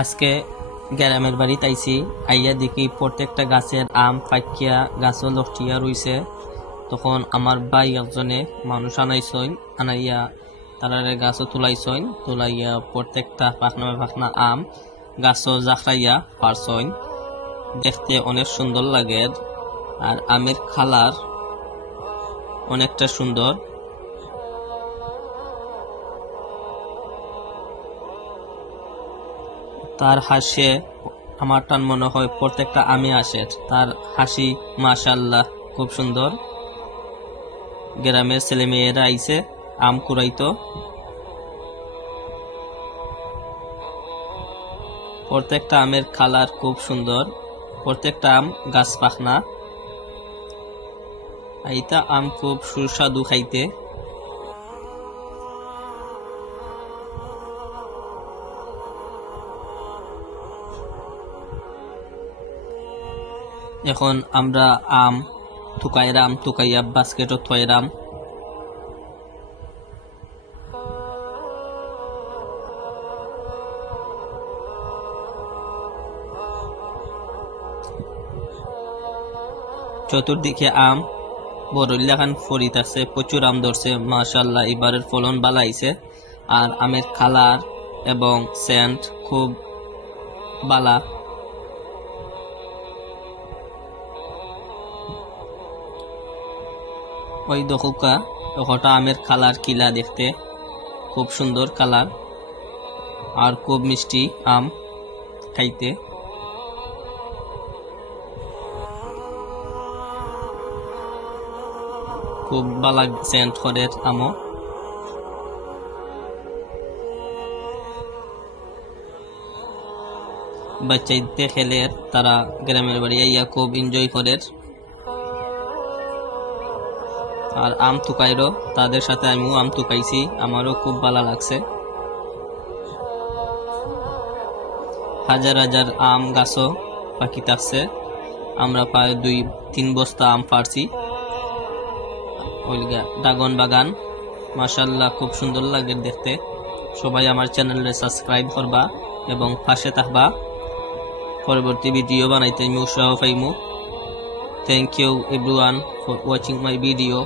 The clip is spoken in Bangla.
আজকে গ্রামের বাড়িতে আইছি, আইয়া দেখি প্রত্যেকটা গাছের আম পাকিয়া গাছও লটিয়া রইছে। তখন আমার ভাই একজনে মানুষ আনাইছইন, আনাইয়া তারারে গাছও তুলাইছইন, তুলাইয়া প্রত্যেকটা পাখনা পাখনা আম গাছও জাখরাইয়া পারছইন। দেখতে অনেক সুন্দর লাগে, আর আমের কালার অনেকটা সুন্দর। তার হাসে আমার টান মনে হয় প্রত্যেকটা আমি আসে, তার হাসি মাশাআল্লাহ খুব সুন্দর। গ্রামের ছেলে মেয়েরা আইছে আম কুড়াইতো। প্রত্যেকটা আমের কালার খুব সুন্দর, প্রত্যেকটা আম গাছ পাখনা। এইটা আম খুব সুস্বাদু খাইতে। এখন আমরা আম থুকাইরাম, থুকাইয়া বাস্কেটও থইরাম। চতুর্দিকে আম বরুল্লাখান ফরিত আছে, প্রচুর আম ধরছে মাশাআল্লাহ। এবারের ফলন ভালো আইছে, আর আমের কালার এবং সেন্ট খুব বালা। ওই দোকা ওটা আমের কালার কিলা, দেখতে খুব সুন্দর কালার, আর খুব মিষ্টি আম খাইতে। খুব ভালো সেন্ট করে আমও। বাচ্চাদের খেলে তারা গ্রামের বাড়ি আইয়া খুব এনজয় করে। আর আম থুকাইরও তাদের সাথে আমিও আম থুকাইছি, আমারও খুব ভালো লাগছে। হাজার হাজার আম গাছও পাখি থাকছে, আমরা প্রায় 2-3 বস্তা আম পারছি। ড্রাগন বাগান মাশাআল্লাহ খুব সুন্দর লাগে দেখতে। সবাই আমার চ্যানেলে সাবস্ক্রাইব করবা এবং পাশে থাকবা, পরবর্তী ভিডিও বানাইতে আমি উৎসাহ পাইমু। Thank you everyone for watching my video.